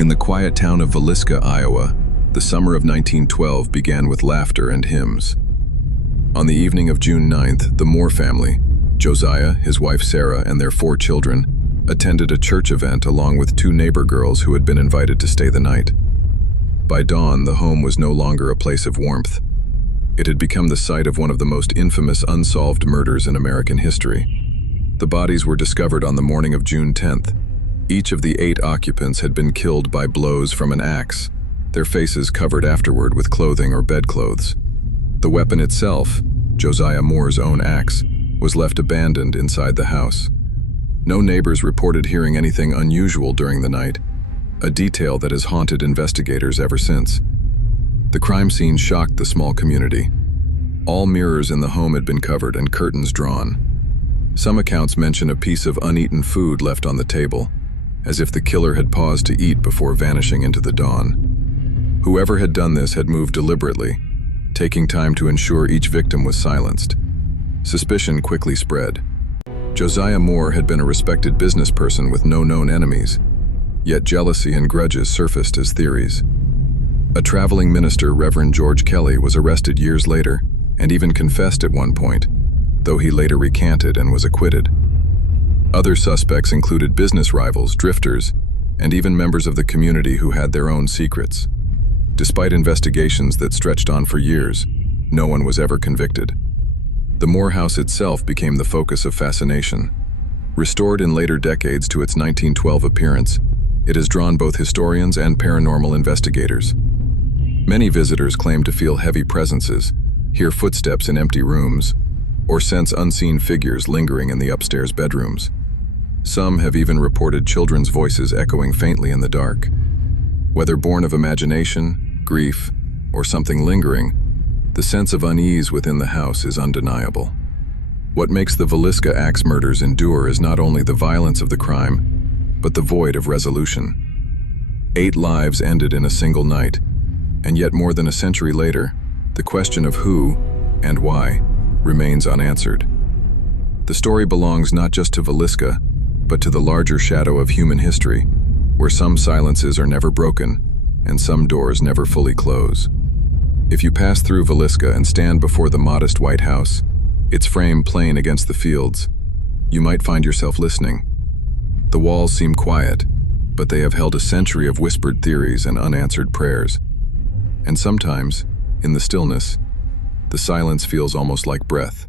In the quiet town of Villisca, Iowa, the summer of 1912 began with laughter and hymns. On the evening of June 9th, the Moore family, Josiah, his wife Sarah, and their 4 children, attended a church event along with 2 neighbor girls who had been invited to stay the night. By dawn, the home was no longer a place of warmth. It had become the site of one of the most infamous unsolved murders in American history. The bodies were discovered on the morning of June 10th. Each of the 8 occupants had been killed by blows from an axe, their faces covered afterward with clothing or bedclothes. The weapon itself, Josiah Moore's own axe, was left abandoned inside the house. No neighbors reported hearing anything unusual during the night, a detail that has haunted investigators ever since. The crime scene shocked the small community. All mirrors in the home had been covered and curtains drawn. Some accounts mention a piece of uneaten food left on the table, as if the killer had paused to eat before vanishing into the dawn. Whoever had done this had moved deliberately, taking time to ensure each victim was silenced. Suspicion quickly spread. Josiah Moore had been a respected business person with no known enemies, yet jealousy and grudges surfaced as theories. A traveling minister, Reverend George Kelly, was arrested years later and even confessed at one point, though he later recanted and was acquitted. Other suspects included business rivals, drifters, and even members of the community who had their own secrets. Despite investigations that stretched on for years, no one was ever convicted. The Moore house itself became the focus of fascination. Restored in later decades to its 1912 appearance, it has drawn both historians and paranormal investigators. Many visitors claim to feel heavy presences, hear footsteps in empty rooms, or sense unseen figures lingering in the upstairs bedrooms. Some have even reported children's voices echoing faintly in the dark. Whether born of imagination, grief, or something lingering, the sense of unease within the house is undeniable. What makes the Villisca axe murders endure is not only the violence of the crime, but the void of resolution. 8 lives ended in a single night, and yet more than a century later, the question of who and why remains unanswered. The story belongs not just to Villisca, but to the larger shadow of human history, where some silences are never broken and some doors never fully close. If you pass through Villisca and stand before the modest white house, its frame plain against the fields, you might find yourself listening. The walls seem quiet, but they have held a century of whispered theories and unanswered prayers. And sometimes, in the stillness, the silence feels almost like breath.